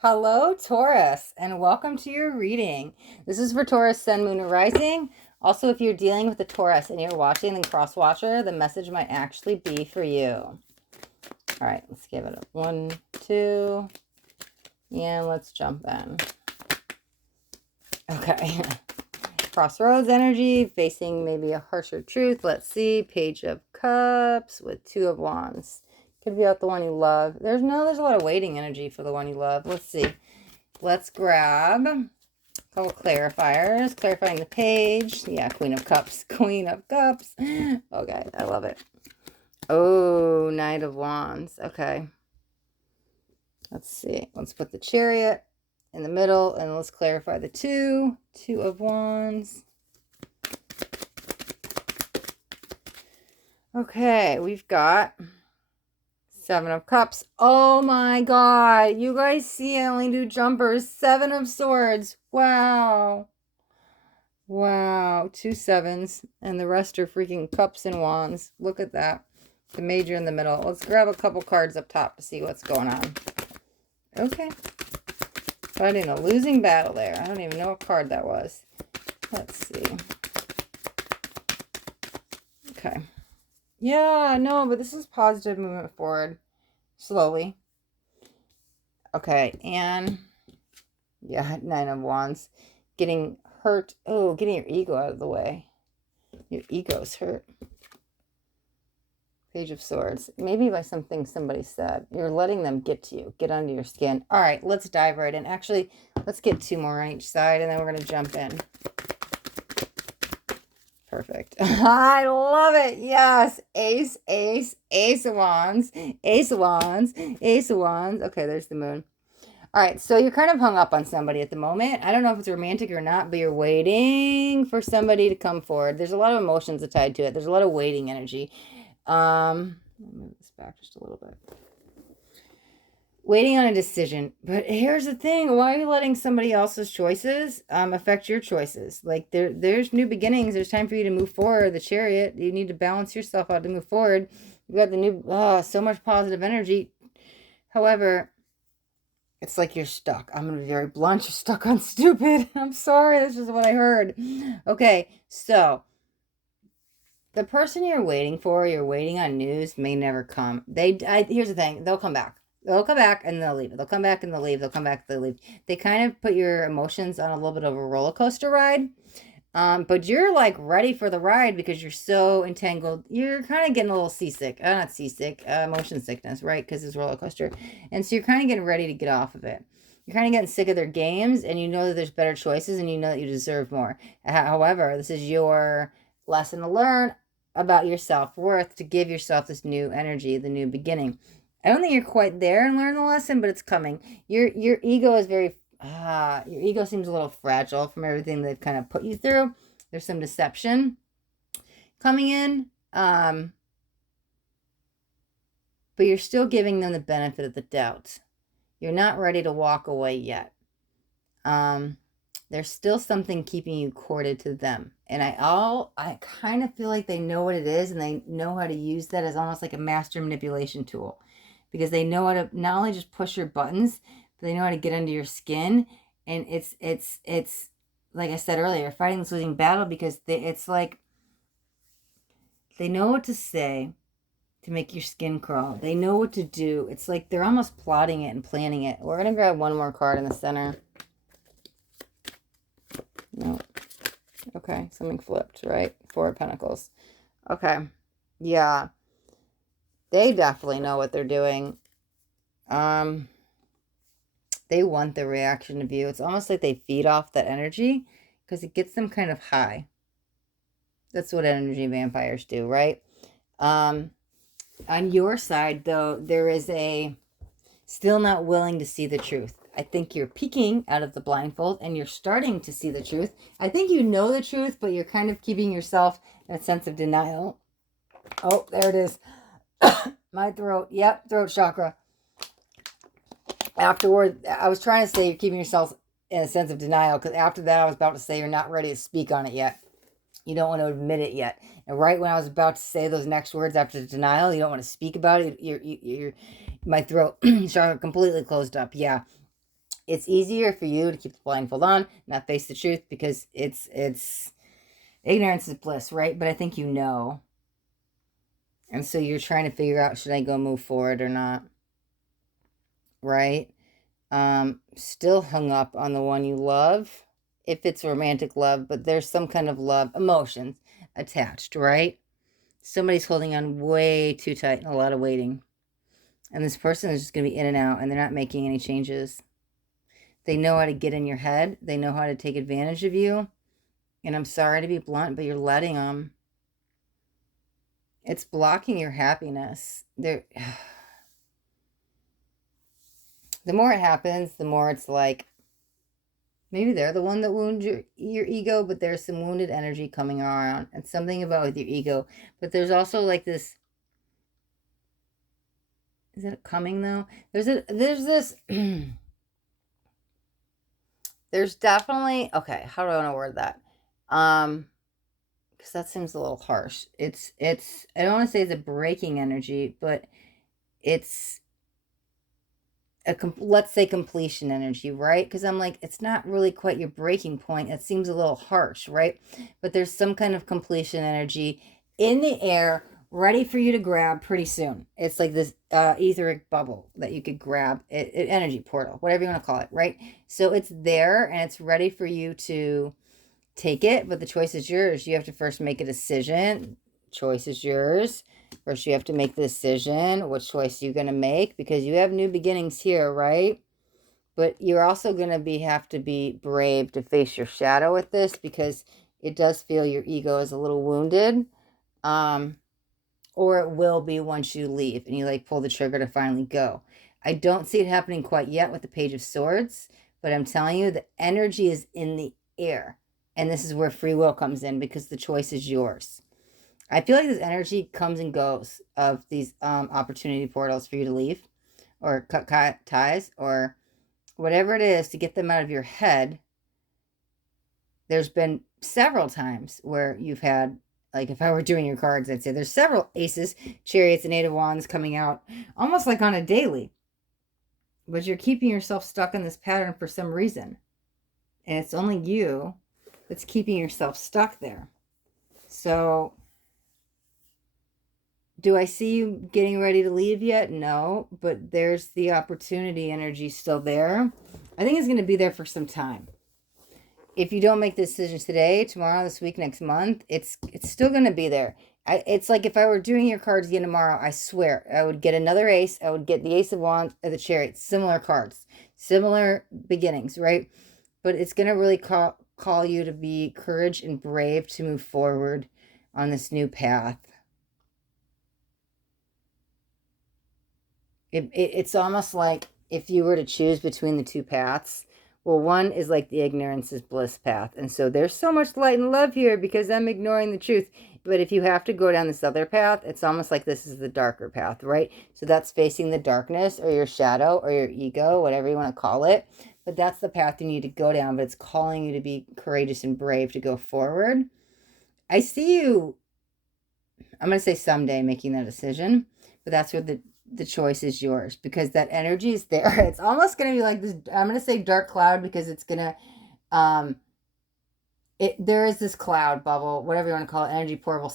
Hello, Taurus, and welcome to your reading. This is for Taurus, Sun, Moon, or Rising. Also, if you're dealing with a Taurus and you're watching the cross watcher, the message might actually be for you. All right, let's give it a 1, 2, and let's jump in. Okay. Crossroads energy, facing maybe a harsher truth. Let's see. Page of Cups with 2 of Wands. Could be out the one you love. There's a lot of waiting energy for the one you love. Let's see. Let's grab a couple clarifiers. Clarifying the page. Yeah, Queen of Cups. Queen of Cups. Okay, I love it. Oh, Knight of Wands. Okay. Let's see. Let's put the Chariot in the middle and let's clarify the 2. 2 of Wands. Okay, we've got 7 of Cups. Oh my God. You guys see I only do jumpers. 7 of Swords. Wow. Wow. 2 sevens. And the rest are freaking cups and wands. Look at that. The major in the middle. Let's grab a couple cards up top to see what's going on. Okay. Fighting a losing battle there. I don't even know what card that was. Let's see. Okay. Yeah, no, but this is positive movement forward. Slowly. Okay, and yeah, 9 of Wands. Getting hurt. Oh, getting your ego out of the way. Your ego's hurt. Page of Swords. Maybe by something somebody said. You're letting them get to you. Get under your skin. All right, let's dive right in. Actually, let's get 2 more on each side, and then we're going to jump in. Perfect. I love it. Yes. Ace, ace, ace of wands, ace of wands, ace of wands. Okay, there's the moon. All right, so you're kind of hung up on somebody at the moment. I don't know if it's romantic or not, but you're waiting for somebody to come forward. There's a lot of emotions tied to it. There's a lot of waiting energy. Let me move this back just a little bit. Waiting on a decision. But here's the thing. Why are you letting somebody else's choices affect your choices? Like there's new beginnings. There's time for you to move forward. The Chariot. You need to balance yourself out to move forward. You got the new, so much positive energy. However, it's like you're stuck. I'm going to be very blunt. You're stuck on stupid. I'm sorry. This is what I heard. Okay, so the person you're waiting for, you're waiting on news, may never come. Here's the thing. They'll come back. They'll come back and they'll leave. They'll come back and they'll leave. They'll come back and they'll leave. They kind of put your emotions on a little bit of a roller coaster ride. But you're like ready for the ride because you're so entangled. You're kind of getting a little seasick. Not seasick, motion sickness, right? Because it's a roller coaster. And so you're kind of getting ready to get off of it. You're kind of getting sick of their games and you know that there's better choices and you know that you deserve more. However, this is your lesson to learn about your self-worth to give yourself this new energy, the new beginning. I don't think you're quite there and learn the lesson, but it's coming. Your ego is very your ego seems a little fragile from everything they've kind of put you through. There's some deception coming in. But you're still giving them the benefit of the doubt. You're not ready to walk away yet. There's still something keeping you corded to them. And I kind of feel like they know what it is and they know how to use that as almost like a master manipulation tool. Because they know how to not only just push your buttons, but they know how to get under your skin. And it's like I said earlier, fighting this losing battle because it's like they know what to say to make your skin crawl. They know what to do. It's like they're almost plotting it and planning it. We're going to grab one more card in the center. No. Okay, something flipped, right? 4 of Pentacles. Okay. Yeah. They definitely know what they're doing. They want the reaction of you. It's almost like they feed off that energy because it gets them kind of high. That's what energy vampires do, right? On your side, though, there is a still not willing to see the truth. I think you're peeking out of the blindfold and you're starting to see the truth. I think you know the truth, but you're kind of keeping yourself in a sense of denial. Oh, there it is. My throat. Yep, throat chakra. Afterward, I was trying to say you're keeping yourself in a sense of denial because after that I was about to say you're not ready to speak on it yet. You don't want to admit it yet. And right when I was about to say those next words after the denial, you don't want to speak about it. You're my throat chakra completely closed up. Yeah. It's easier for you to keep the blindfold on, not face the truth, because it's ignorance is bliss, right? But I think you know. And so you're trying to figure out, should I go move forward or not? Right? Still hung up on the one you love, if it's romantic love, but there's some kind of love, emotions attached, right? Somebody's holding on way too tight and a lot of waiting. And this person is just going to be in and out, and they're not making any changes. They know how to get in your head. They know how to take advantage of you. And I'm sorry to be blunt, but you're letting them. It's blocking your happiness. The more it happens, the more it's like, maybe they're the one that wounded your ego, but there's some wounded energy coming around. And something about with your ego. But there's also like this, is it coming though? There's this, there's definitely, okay, how do I want to word that? Because that seems a little harsh. It's, I don't want to say it's a breaking energy, but it's let's say completion energy, right? Because I'm like, it's not really quite your breaking point. It seems a little harsh, right? But there's some kind of completion energy in the air, ready for you to grab pretty soon. It's like this etheric bubble that you could grab, energy portal, whatever you want to call it, right? So it's there and it's ready for you to take it, but the choice is yours. You have to first make a decision. Choice is yours. First, you have to make the decision. What choice you're going to make, because you have new beginnings here, right? But you're also going to have to be brave to face your shadow with this, because it does feel your ego is a little wounded. Or it will be once you leave and you like pull the trigger to finally go. I don't see it happening quite yet with the Page of Swords, but I'm telling you, the energy is in the air. And this is where free will comes in, because the choice is yours. I feel like this energy comes and goes of these opportunity portals for you to leave or cut ties or whatever it is to get them out of your head. There's been several times where you've had, like if I were doing your cards, I'd say there's several aces, chariots, and 8 of wands coming out almost like on a daily. But you're keeping yourself stuck in this pattern for some reason. And it's only you that's keeping yourself stuck there. So do I see you getting ready to leave yet? No, but there's the opportunity energy still there. I think it's going to be there for some time. If you don't make the decision today, tomorrow, this week, next month, it's still going to be there. It's like if I were doing your cards again tomorrow, I swear, I would get another ace. I would get the Ace of Wands or the Chariot. Similar cards. Similar beginnings, right? But it's going to really call you to be courage and brave to move forward on this new path. It's almost like if you were to choose between the two paths, well, one is like the ignorance is bliss path. And so there's so much light and love here because I'm ignoring the truth. But if you have to go down this other path, it's almost like this is the darker path, right? So that's facing the darkness or your shadow or your ego, whatever you want to call it. But that's the path you need to go down. But it's calling you to be courageous and brave to go forward. I see you, I'm going to say someday, making that decision. But that's where the choice is yours, because that energy is there. It's almost going to be like this, I'm going to say dark cloud, because it's going to, there is this cloud bubble, whatever you want to call it, energy portal,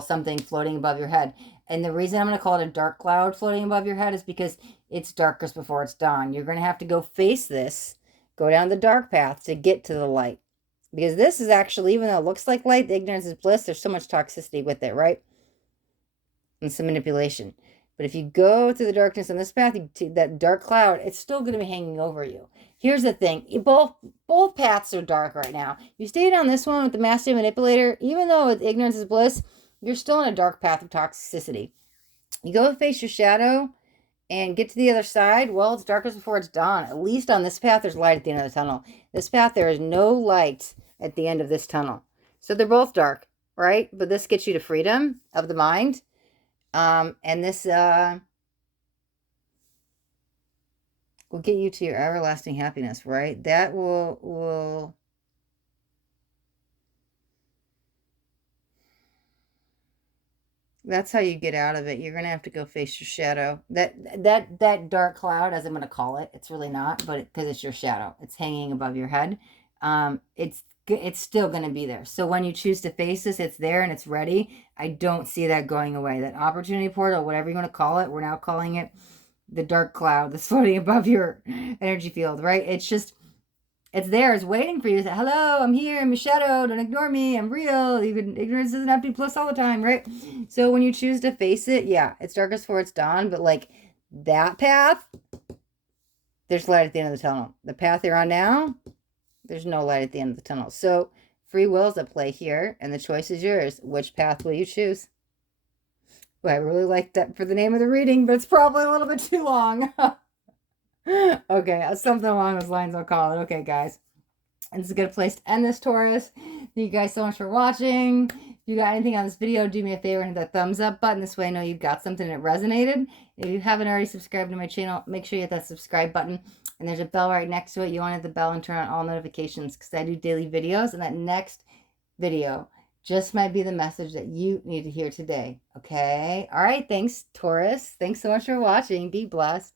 something floating above your head. And the reason I'm going to call it a dark cloud floating above your head is because it's darkest before it's dawn. You're going to have to go face this, go down the dark path to get to the light. Because this is actually, even though it looks like light, the ignorance is bliss, there's so much toxicity with it, right? And some manipulation. But if you go through the darkness on this path, that dark cloud, it's still going to be hanging over you. Here's the thing. Both paths are dark right now. You stayed on this one with the master manipulator, even though with ignorance is bliss, you're still in a dark path of toxicity. You go face your shadow and get to the other side. Well, it's darkest before it's dawn. At least on this path, there's light at the end of the tunnel. This path, there is no light at the end of this tunnel. So they're both dark, right? But this gets you to freedom of the mind. And this will get you to your everlasting happiness, right? That will That's how you get out of it. You're gonna have to go face your shadow. That dark cloud, as I'm gonna call it, it's really not, but because it's your shadow, it's hanging above your head. It's still gonna be there. So when you choose to face this, it's there and it's ready. I don't see that going away. That opportunity portal, whatever you want to call it, we're now calling it the dark cloud that's floating above your energy field, right? It's just it's there, it's waiting for you to say, hello, I'm here, I'm your shadow, don't ignore me, I'm real. Even ignorance doesn't have to be bliss all the time, right? So when you choose to face it, yeah, it's darkest before it's dawn, but like that path, there's light at the end of the tunnel. The path you're on now, there's no light at the end of the tunnel. So free will is at play here, and the choice is yours. Which path will you choose? Well, I really like that for the name of the reading, but it's probably a little bit too long. Okay, something along those lines I'll call it. Okay, guys. And this is a good place to end this, Taurus. Thank you guys so much for watching. If you got anything on this video, do me a favor and hit that thumbs up button. This way I know you got something that resonated. If you haven't already subscribed to my channel, make sure you hit that subscribe button. And there's a bell right next to it. You want to hit the bell and turn on all notifications because I do daily videos. And that next video just might be the message that you need to hear today. Okay? All right. Thanks, Taurus. Thanks so much for watching. Be blessed.